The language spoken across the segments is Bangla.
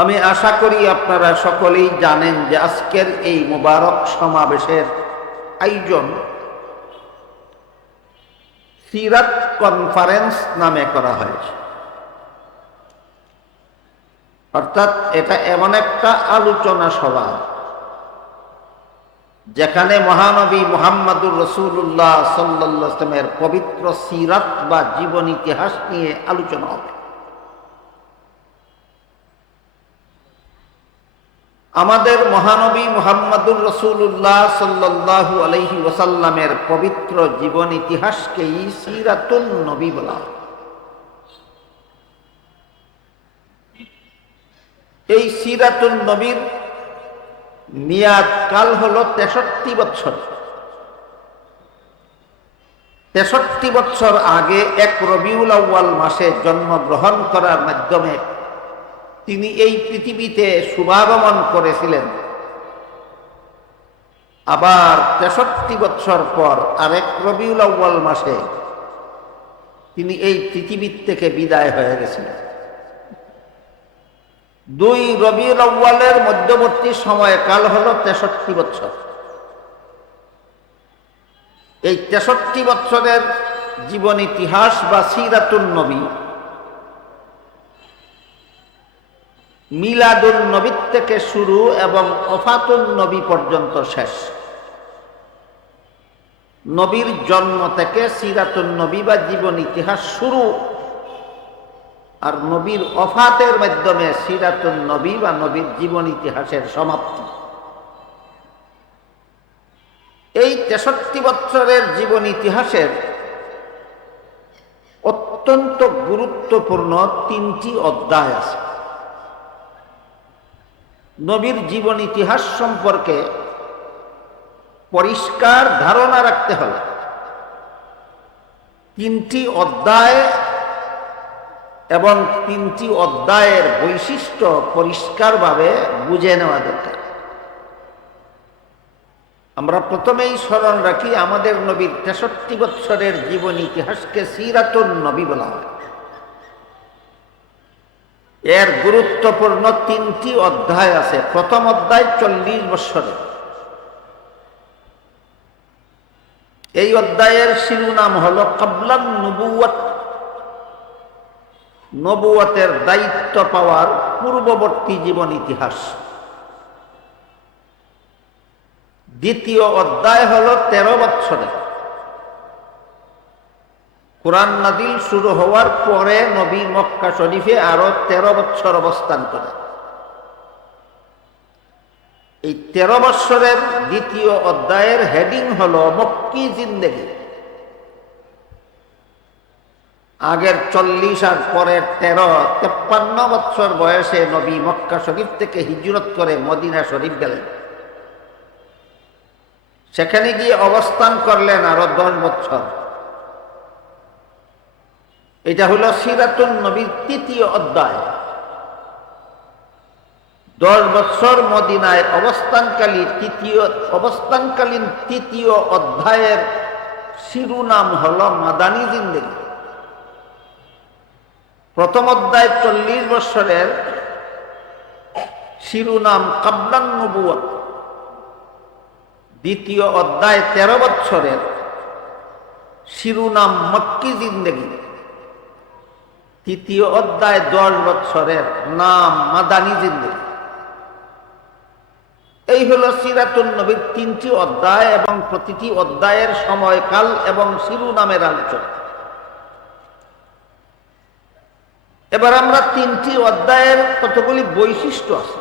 আমি আশা করি আপনারা সকলেই জানেন যে আজকের এই মোবারক সমাবেশের আয়োজন সিরাত কনফারেন্স নামে করা হয়েছে। অর্থাৎ এটা এমন একটা আলোচনা সভা, যেখানে মহানবী মোহাম্মদুর রসুল্লাহ সাল্লামের পবিত্র সিরাত বা জীবন ইতিহাস নিয়ে আলোচনা হবে। আমাদের মহানবী মোহাম্মদুর রসুল্লাহ সাল্লাহু আলহি ওসাল্লামের পবিত্র জীবন ইতিহাসকেই সিরাতুল নবী বলা এই সিরাতুল নবীর মেয়াদ কাল হল তেষট্টি বছর। তেষট্টি বছর আগে এক রবিউল আউ্য়াল মাসে জন্মগ্রহণ করার মাধ্যমে তিনি এই পৃথিবীতে শুভাগমন করেছিলেন। আবার তেষট্টি বৎসর পর আরেক রবিউল আউ্য়াল মাসে তিনি এই পৃথিবীর থেকে বিদায় হয়ে গেছিলেন। দুই রবিউল আউ্য়ালের মধ্যবর্তী সময়কাল হল তেষট্টি বৎসর। এই তেষট্টি বৎসরের জীবন ইতিহাস বা সিরাতুল নবী মিলাদুল নবী থেকে শুরু এবং অফাতুল নবী পর্যন্ত শেষ। নবীর জন্ম থেকে সিরাতুল নবী বা জীবন ইতিহাস শুরু। আর নবীর অফাতের মাধ্যমে সিরাতুল নবী বা নবীর জীবন ইতিহাসের সমাপ্তি। এই তেষট্টি বছরের জীবন ইতিহাসের অত্যন্ত গুরুত্বপূর্ণ তিনটি অধ্যায় আছে। নবীর জীবন ইতিহাস সম্পর্কে পরিষ্কার ধারণা রাখতে হবে তিনটি অধ্যায় এবং তিনটি অধ্যায়ের বৈশিষ্ট্য পরিষ্কারভাবে বুঝে নেওয়া দরকার। আমরা প্রথমেই স্মরণ রাখি, আমাদের নবীর তেষট্টি বৎসরের জীবন ইতিহাসকে সিরাতুল নবী বলা হয়। এর গুরুত্বপূর্ণ তিনটি অধ্যায় আছে। প্রথম অধ্যায় চল্লিশ বৎসরে এই অধ্যায়ের শিরোনাম হল কাবলান নবুয়াত নবুয়াতের দায়িত্ব পাওয়ার পূর্ববর্তী জীবন ইতিহাস। দ্বিতীয় অধ্যায় হল তেরো বৎসরে কোরআন নাদিল শুরু হওয়ার পরে নবী মক্কা শরীফে আরও তেরো বৎসর অবস্থান করে। এই তেরো বৎসরের দ্বিতীয় অধ্যায়ের হেডিং হল মক্কি জিন্দেগি। আগের চল্লিশ আর পরের তেরো, তেপ্পান্ন বৎসর বয়সে নবী মক্কা শরীফ থেকে হিজরত করে মদিনা শরীফ গেলেন। সেখানে গিয়ে অবস্থান করলেন আরও দশ বছর এটা হলো সিরাতুল নবীর তৃতীয় অধ্যায়। দশ বৎসর মদিনায় অবস্থানকালী তৃতীয়, অবস্থানকালীন তৃতীয় অধ্যায়ের শিরোনাম হল মাদানী জিন্দেগি। প্রথম অধ্যায় চল্লিশ বৎসরের শিরোনাম কাবলান নবুয়ত দ্বিতীয় অধ্যায় তেরো বৎসরের শিরোনাম মক্কি জিন্দেগি। তৃতীয় অধ্যায় দশ বৎসরের নাম মাদানী জিন্দেগি। এই হল সিরাতুল নবীর তিনটি অধ্যায় এবং প্রতিটি অধ্যায়ের সময়কাল এবং শিরোনামের আলোচনা। এবার আমরা তিনটি অধ্যায়ের কতগুলি বৈশিষ্ট্য আছে?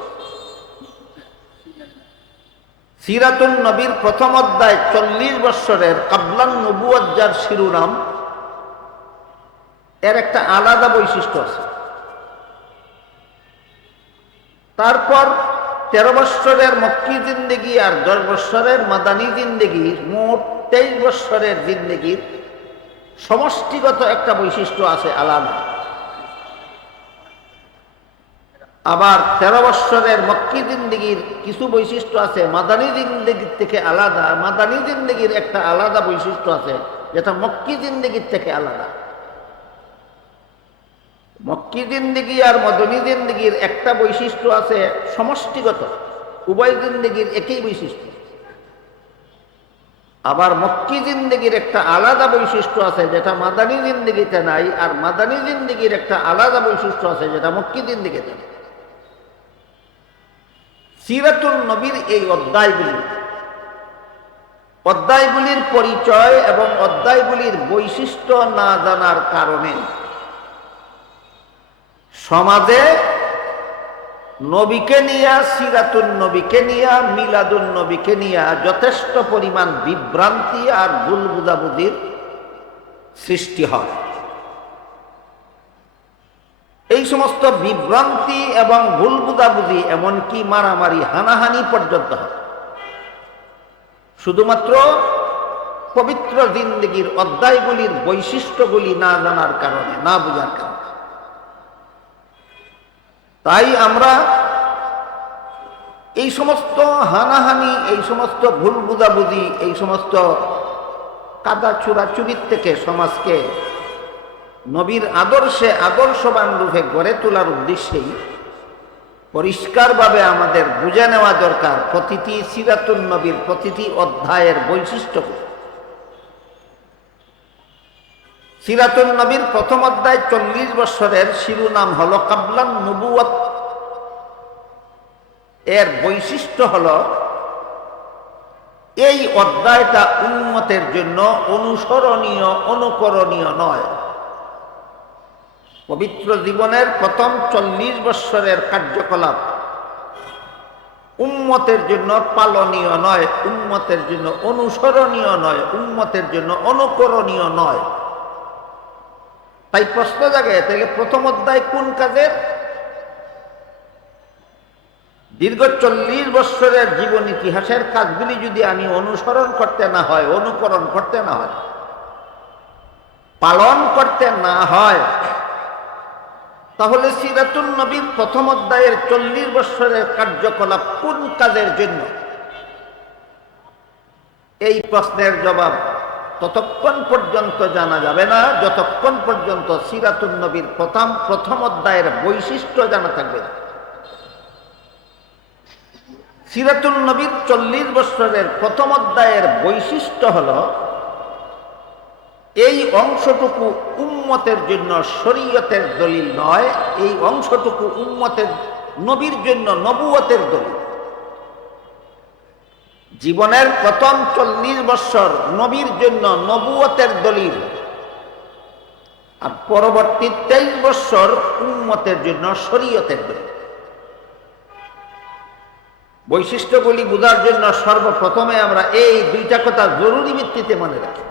সিরাতুল নবীর প্রথম অধ্যায় চল্লিশ বৎসরের কাবলান নবুয়ার শিরোনাম এর একটা আলাদা বৈশিষ্ট্য আছে। তারপর তেরো বৎসরের মক্কি জিন্দেগি আর দশ বৎসরের মাদানী জিন্দেগি মোট তেইশ বৎসরের জিন্দেগির সমষ্টিগত একটা বৈশিষ্ট্য আছে আলাদা। আবার তেরো বৎসরের মক্কি জিন্দিগির কিছু বৈশিষ্ট্য আছে, মাদানী জিন্দিগির থেকে আলাদা। মাদানী জিন্দিগির একটা আলাদা বৈশিষ্ট্য আছে, যেটা মক্কি জিন্দিগির থেকে আলাদা। মক্কি জিন্দিগি আর মদনী জিন্দিগির একটা বৈশিষ্ট্য আছে সমষ্টিগত। উভয় জিন্দিগির একই বৈশিষ্ট্য। আবার মক্কি জিন্দিগির একটা আলাদা বৈশিষ্ট্য আছে যেটা মাদানী জিন্দিগিতে নাই, আর মাদানী জিন্দিগির একটা আলাদা বৈশিষ্ট্য আছে যেটা মক্কি জিন্দিগিতে নাই। সিরাতুল নবীর এই অধ্যায়গুলি, অধ্যায়গুলির পরিচয় এবং অধ্যায়গুলির বৈশিষ্ট্য না জানার কারণে সমাজে নবীকে নিয়া, সিরাতুন নবীকে নিয়া, মিলাদুন নবীকে নিয়া যথেষ্ট পরিমাণ বিভ্রান্তি আর ভুল বুঝাবুঝির সৃষ্টি হয়। এই সমস্ত বিভ্রান্তি এবং ভুল বুঝাবুঝি এমনকি মারামারি, হানাহানি পর্যন্ত হয়। শুধুমাত্র পবিত্র জিন্দগির অধ্যায়গুলির বৈশিষ্ট্যগুলি না জানার কারণে, না বোঝার কারণে। তাই আমরা এই সমস্ত হানাহানি, এই সমস্ত ভুল বুঝাবুঝি, এই সমস্ত কাদা চুরাচুরির থেকে সমাজকে নবীর আদর্শে আদর্শবান রূপে গড়ে তোলার উদ্দেশ্যেই পরিষ্কারভাবে আমাদের বুঝে নেওয়া দরকার প্রতিটি সিরাতুল নবীর প্রতিটি অধ্যায়ের বৈশিষ্ট্য সিরাতুল নবীর প্রথম অধ্যায় চল্লিশ বছরের শিরোনাম হল কাবলান নবুয়ত এর বৈশিষ্ট্য হল, এই অধ্যায়টা উন্মতের জন্য অনুসরণীয়, অনুকরণীয় নয়। পবিত্র জীবনের প্রথম চল্লিশ বৎসরের কার্যকলাপ উন্মতের জন্য পালনীয় নয় উন্মতের জন্য অনুসরণীয় নয় উন্মতের জন্য অনুকরণীয় নয়। তাই প্রশ্ন জাগে, তাহলে প্রথম অধ্যায় কোন কাজের? দীর্ঘ চল্লিশ বৎসরের জীবন ইতিহাসের কাজগুলি যদি আমি অনুসরণ করতে না হয়, অনুকরণ করতে না হয়, পালন করতে না হয়, তাহলে সিরাতুল নবীর প্রথম অধ্যায়ের চল্লিশ বৎসরের কার্যকলাপ কোন কাজের জন্য? এই প্রশ্নের জবাব ততক্ষণ পর্যন্ত জানা যাবে না, যতক্ষণ পর্যন্ত সিরাতুল নবীর প্রথম প্রথম অধ্যায়ের বৈশিষ্ট্য জানা থাকবে না। সিরাতুল নবীর চল্লিশ বৎসরের প্রথম অধ্যায়ের বৈশিষ্ট্য হল, এই অংশটুকু উম্মতের জন্য শরীয়তের দলিল নয়, এই অংশটুকু উম্মতের নবীর জন্য নবুয়তের দলিল। জীবনের প্রথম চল্লিশ বৎসর নবীর জন্য নবুয়তের দলিল। আর পরবর্তী তেইশ বৎসর উন্মতের জন্য শরীয়তের দলিল। বৈশিষ্ট্যগুলি বোঝার জন্য সর্বপ্রথমে আমরা এই দুইটা কথা জরুরি ভিত্তিতে মনে রাখি।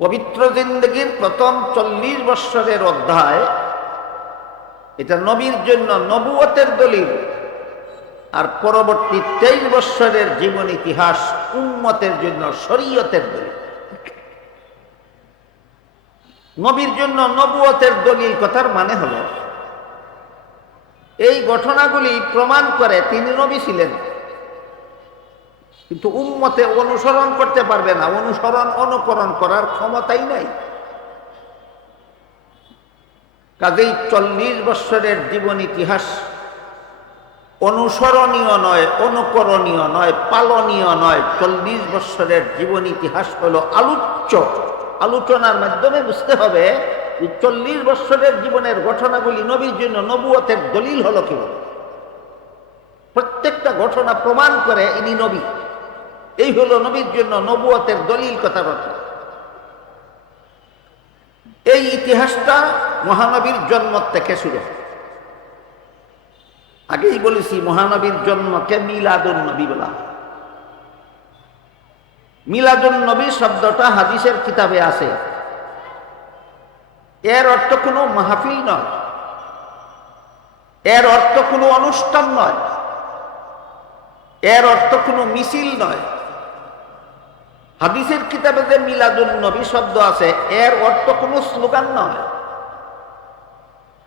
পবিত্র জিন্দগির প্রথম চল্লিশ বৎসরের অধ্যায়, এটা নবীর জন্য নবুয়তের দলিল। আর পরবর্তী তেইশ বৎসরের জীবন ইতিহাস উন্মতের জন্য, শরীয়তের দলিল। নবীর জন্য নবুয়তের দলিল কথার মানে হল, এই ঘটনাগুলি প্রমাণ করে তিনি নবী ছিলেন। কিন্তু উন্মতে অনুসরণ করতে পারবে না, অনুসরণ অনুকরণ করার ক্ষমতাই নাই। কাজেই চল্লিশ বৎসরের জীবন ইতিহাস অনুসরণীয় নয়, অনুকরণীয় নয়, পালনীয় নয়। চল্লিশ বৎসরের জীবন ইতিহাস হল আলোচ্য। আলোচনার মাধ্যমে বুঝতে হবে চল্লিশ বৎসরের জীবনের ঘটনাগুলি নবীর জন্য নবুয়তের দলিল হলো কি প্রত্যেকটা ঘটনা প্রমাণ করে ইনি নবী। এই হলো নবীর জন্য নবুয়তের দলিল কথার অর্থ এই ইতিহাসটা মহানবীর জন্ম থেকে শুরু হয়। আগেই বলেছি, মহানবীর জন্মকে মিলাদুন নবী বলা মিলাদুন নবী শব্দটা হাদিসের কিতাবে আছে। এর অর্থ কোনো মাহফিল নয়। এর অর্থ কোনো অনুষ্ঠান নয়। এর অর্থ কোনো মিছিল নয়। হাদিসের কিতাবে যে মিলাদুন নবী শব্দ আছে, এর অর্থ কোনো স্লোগান নয়।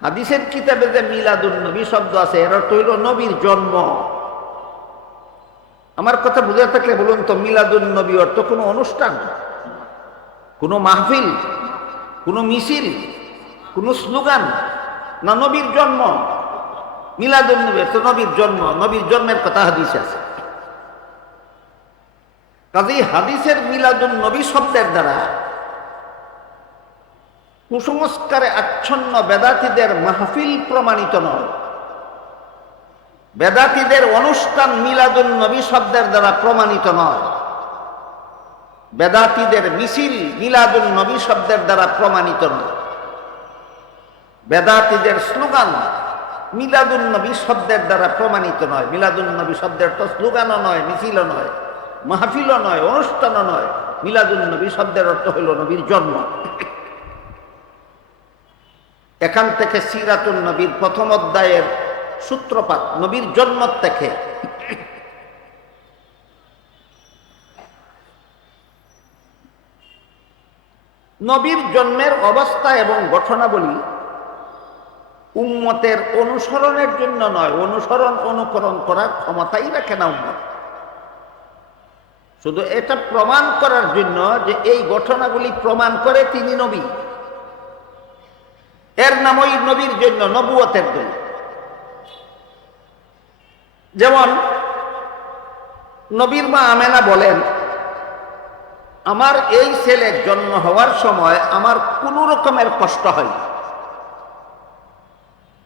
হাদিসের কিতাবে যে মিলাদুন নবী শব্দ আছে, এর অর্থ হইল নবীর জন্ম। আমার কথা বুঝে থাকলে বলুন তো, মিলাদুন নবী অর্থ কোনো অনুষ্ঠান, কোনো মাহফিল, কোনো মিছিল, কোন স্লোগান, না নবীর জন্ম? মিলাদুল নবী তো নবীর জন্ম, নবীর জন্মের কথা হাদিস আছে। কাজেই হাদিসের মিলাদুল নবী শব্দের দ্বারা কুসংস্কারে আচ্ছন্ন বেদাতিদের মাহফিল প্রমাণিত নয়। বেদাতিদের অনুষ্ঠান মিলাদুল নবী শব্দের দ্বারা প্রমাণিত নয়। বেদাতিদের মিছিল মিলাদুল নবী শব্দের দ্বারা প্রমাণিত নয়। বেদাতিদের স্লোগান মিলাদুল নবী শব্দের দ্বারা প্রমাণিত নয়। মিলাদুল নবী শব্দের তো স্লোগানও নয়, মিছিলও নয়, মাহফিলও নয়, অনুষ্ঠানও নয়। মিলাদুল নবী শব্দের অর্থ হইল নবীর জন্ম। এখান থেকে সিরাতুল নবীর প্রথম অধ্যায়ের সূত্রপাত, নবীর জন্ম থেকে। নবীর জন্মের অবস্থা এবং ঘটনাবলী উম্মতের অনুসরণের জন্য নয়, অনুসরণ অনুকরণ করার ক্ষমতাই রাখে না উম্মত। শুধু এটা প্রমাণ করার জন্য যে এই ঘটনাগুলি প্রমাণ করে তিনি নবী। এর নাম ওই নবীর জন্য, নবুয়তের জন্য। যেমন নবীর মা আমেনা বলেন, আমার এই ছেলের জন্ম হওয়ার সময় আমার কোনো রকমের কষ্ট হয়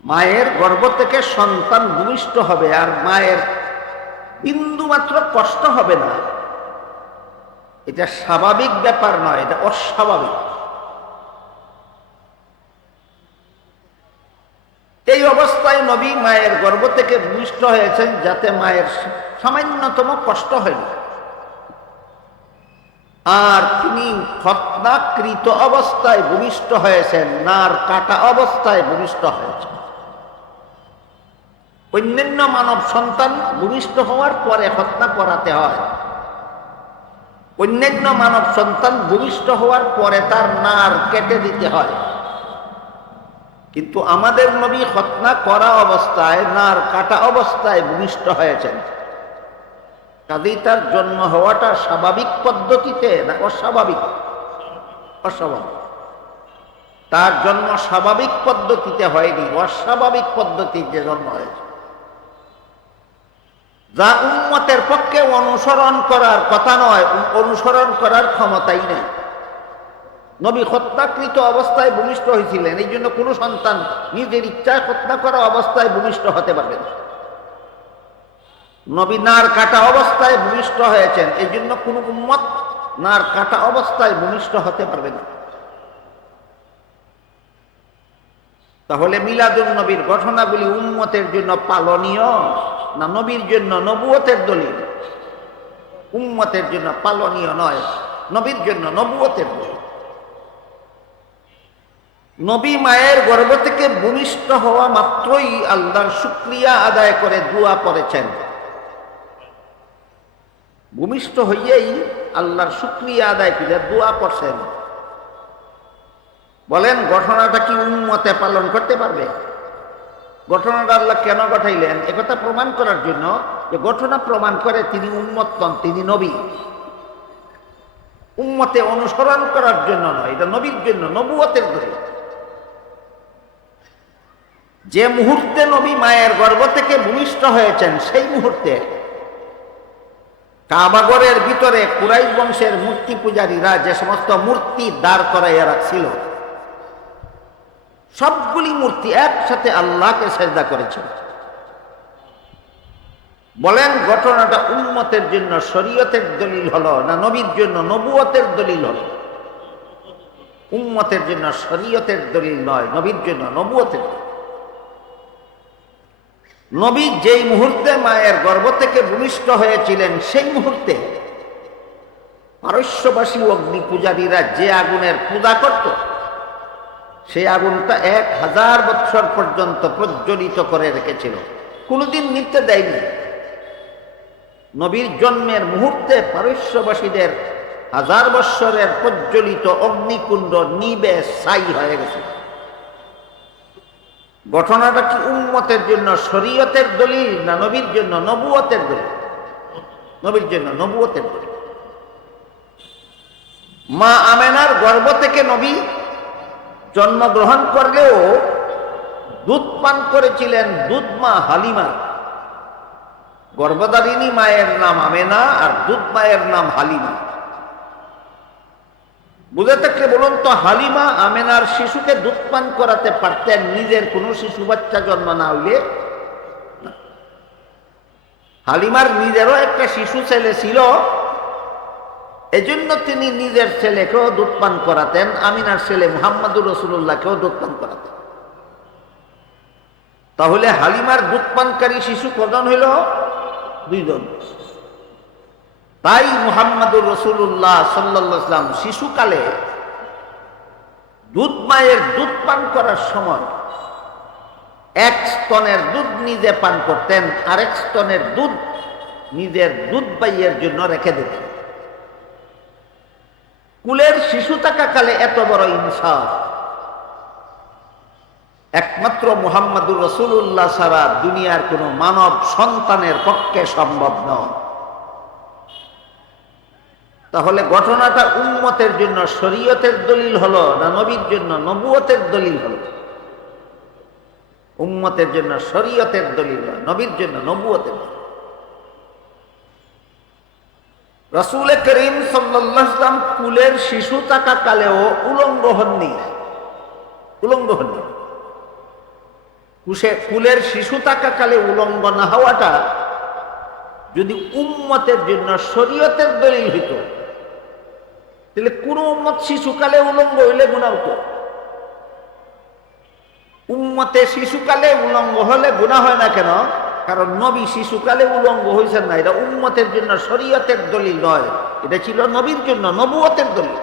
মায়ের গর্ভ থেকে সন্তান ভূমিষ্ঠ হবে আর মায়ের বিন্দু মাত্র কষ্ট হবে না। এটা স্বাভাবিক ব্যাপার নয়, এটা অস্বাভাবিক। এই অবস্থায় নবী মায়ের গর্ভ থেকে ভূমিষ্ঠ হয়েছেন যাতে মায়ের সামান্যতম কষ্ট হয়নি আর তিনি খতনাকৃত অবস্থায় ভূমিষ্ঠ হয়েছেন, নার কাটা অবস্থায় ভূমিষ্ঠ হয়েছেন। অন্যান্য মানব সন্তান ভূমিষ্ঠ হওয়ার পরে হত্যা করাতে হয়। অন্যান্য মানব সন্তান ভূমিষ্ঠ হওয়ার পরে তার নার কেটে দিতে হয়। কিন্তু আমাদের নবী হত্যা করা অবস্থায় নার কাটা অবস্থায় ভূমিষ্ঠ হয়েছেন। কাজেই তার জন্ম হওয়াটা স্বাভাবিক পদ্ধতিতে না অস্বাভাবিক? অস্বাভাবিক। তার জন্ম স্বাভাবিক পদ্ধতিতে হয়নি, অস্বাভাবিক পদ্ধতিতে জন্ম হয়েছে। যা উন্মতের পক্ষে অনুসরণ করার কথা নয়, অনুসরণ করার ক্ষমতাই নেই। নবী হত্যাকৃত অবস্থায় ভূমিষ্ঠ হয়েছিলেন। এই জন্য কোনো সন্তান নিজের ইচ্ছায় হত্যা করা অবস্থায় ভূমিষ্ঠ হতে পারবে না। নবী নার কাটা অবস্থায় ভূমিষ্ঠ হয়েছেন। এই জন্য কোনো উন্মত নার কাটা অবস্থায় ভূমিষ্ঠ হতে পারবে না। তাহলে মিলাদুল নবীর ঘটনাগুলি উন্মতের জন্য পালনীয় না নবীর জন্য নবুয়তের দলিল? উম্মতের জন্য পালনীয় নয়, নবীর জন্য নবুয়তের দলিল। নবী মায়ের গর্ভ থেকে ভূমিষ্ঠ হওয়া মাত্রই আল্লাহর শুক্রিয়া আদায় করে দোয়া পড়েছেন। ভূমিষ্ঠ হইয়েই আল্লাহর শুক্রিয়া আদায় করে দোয়া করছেন বলেন, ঘটনাটা কি উন্মতে পালন করতে পারবে? ঘটনাটা আল্লাহ কেন ঘটাইলেন? একথা প্রমাণ করার জন্য যে ঘটনা প্রমাণ করে তিনি উন্মত নন, তিনি নবী। উন্মতে অনুসরণ করার জন্য নয়, এটা নবীর জন্য, নবুয়তের ধরে যে মুহূর্তে নবী মায়ের গর্ভ থেকে ভূমিষ্ঠ হয়েছেন, সেই মুহূর্তে কাবাগরের ভিতরে কুরাই বংশের মূর্তি পূজারীরা যে সমস্ত মূর্তি দাঁড় করাইয়া রাখছিল, সবগুলি মূর্তি একসাথে আল্লাহকে সেজদা করেছিল। বলেন, ঘটনাটা উন্মতের জন্য শরীয়তের দলিল হলো না নবীর জন্য নবুয়তের দলিল হলো? উম্মতের জন্য শরীয়তের দলিল নয়, নবীর জন্য নবুয়তের নবী যেই মুহূর্তে মায়ের গর্ভ থেকে ভূমিষ্ঠ হয়েছিলেন, সেই মুহূর্তে পারস্যবাসী অগ্নি পূজারীরা যে আগুনের পূজা করত, সেই আগুনটা এক হাজার বৎসর পর্যন্ত প্রজ্বলিত করে রেখেছিল। কোনোদিন নিতে দেয়নি। নবীর জন্মের মুহূর্তে পারস্যবাসীদের হাজার বৎসরের প্রজ্বলিত অগ্নিকুণ্ড নিবে সাই হয়ে গেছে। ঘটনাটা কি উন্মতের জন্য শরীয়তের দলিল না নবীর জন্য? নবুয়তের দলিল। নবীর জন্য নবুয়তের দলিল। মা আমেনার গর্ভ থেকে নবী জন্মগ্রহণ করলেও দুধ পান করেছিলেন দুধ মা হালিমা। গর্ভধারিণী মায়ের নাম আমেনা আর দুধ মায়ের নাম হালিমা। বুঝে থাকলে বলুন তো, হালিমা আমেনার শিশুকে দুধ পান করাতে পারতেন, নিজের কোনো শিশু বাচ্চা জন্ম না হইলে? হালিমার নিজেরও একটা শিশু ছেলে ছিল, এজন্য তিনি নিজের ছেলেকেও দুধ পান করাতেন, আমিনার ছেলে মুহাম্মদুর রসুল্লাহকেও দুধ পান করাতেন। তাহলে হালিমার দুধ পানকারী শিশু কজন হইল? দুইজন। তাই মুহাম্মদুর রসুল্লাহ সাল্লাম শিশুকালে দুধ মায়ের দুধ পান করার সময় এক স্তনের দুধ নিজে পান করতেন, আরেক স্তনের দুধ নিজের দুধ বাইয়ের জন্য রেখে দিতেন। কুলের শিশু থাকাকালে এত বড় ইনসাফ। একমাত্র মুহাম্মদুর রসুল্লাহ ছাড়া দুনিয়ার কোনো মানব সন্তানের পক্ষে সম্ভব নয়। তাহলে ঘটনাটা উন্মতের জন্য শরীয়তের দলিল হলো না নবীর জন্য, নবুয়তের দলিল হলো? উম্মতের জন্য শরীয়তের দলিল নবীর জন্য নবুয়তের দলিল। রসুল করিম সাল্লাম কুলের শিশু থাকা কালেও উলঙ্গ হননি। উলঙ্গ হননি। কুশে কুলের শিশু থাকা কালে উলঙ্গ না হওয়াটা যদি উম্মতের জন্য শরীয়তের দলিল হইত তাহলে কোন উম্মত শিশুকালে উলঙ্গ হইলে গুণা হতো। উম্মতে শিশুকালে উলঙ্গ হলে গুণা হয় না কেন? কারণ নবী শিশুকালে উলঙ্গ হয়েছেন না, এটা উম্মতের জন্য শরীয়তের দলিল নয়, এটা ছিল নবীর জন্য নবুয়তের দলিল।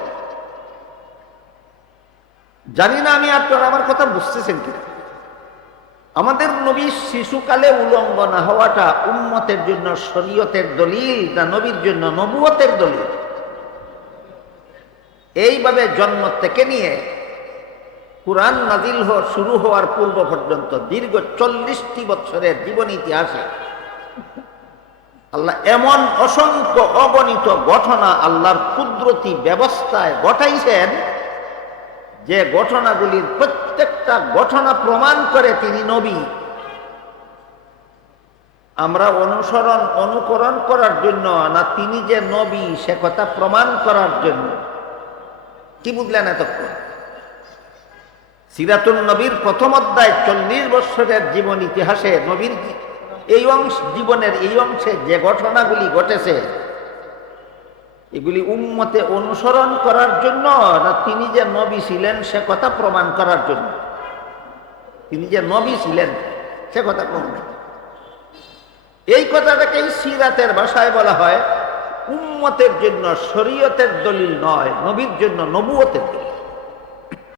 জানি না আমি আপনার আমার কথা বুঝতেছেন কিনা। আমাদের নবী শিশুকালে উলঙ্গ না হওয়াটা উম্মতের জন্য শরীয়তের দলিল না নবীর জন্য নবুয়তের দলিল? এইভাবে জন্ম থেকে নিয়ে কোরআন নাজিল শুরু হওয়ার পূর্ব পর্যন্ত দীর্ঘ চল্লিশটি বছরের জীবন ইতিহাসে আল্লাহ এমন অসংখ্য অগণিত ঘটনা আল্লাহর কুদরতি ব্যবস্থায় ঘটাইছেন যে ঘটনাগুলির প্রত্যেকটা ঘটনা প্রমাণ করে তিনি নবী। আমরা অনুসরণ, অনুকরণ করার জন্য না, তিনি যে নবী, সে কথা প্রমাণ করার জন্য। কি বুঝলেন এতক্ষণ? সিরাতুল নবীর প্রথম অধ্যায় চল্লিশ বৎসরের জীবন ইতিহাসে নবীর এই অংশ জীবনের এই অংশে যে ঘটনাগুলি ঘটেছে, এগুলি উম্মতে অনুসরণ করার জন্য না তিনি যে নবী ছিলেন সে কথা প্রমাণ করার জন্য? তিনি যে নবী ছিলেন সে কথা প্রমাণ এই কথাটাকেই সিরাতের ভাষায় বলা হয় উম্মতের জন্য শরীয়তের দলিল নয় নবীর জন্য নবুয়তের দলিল।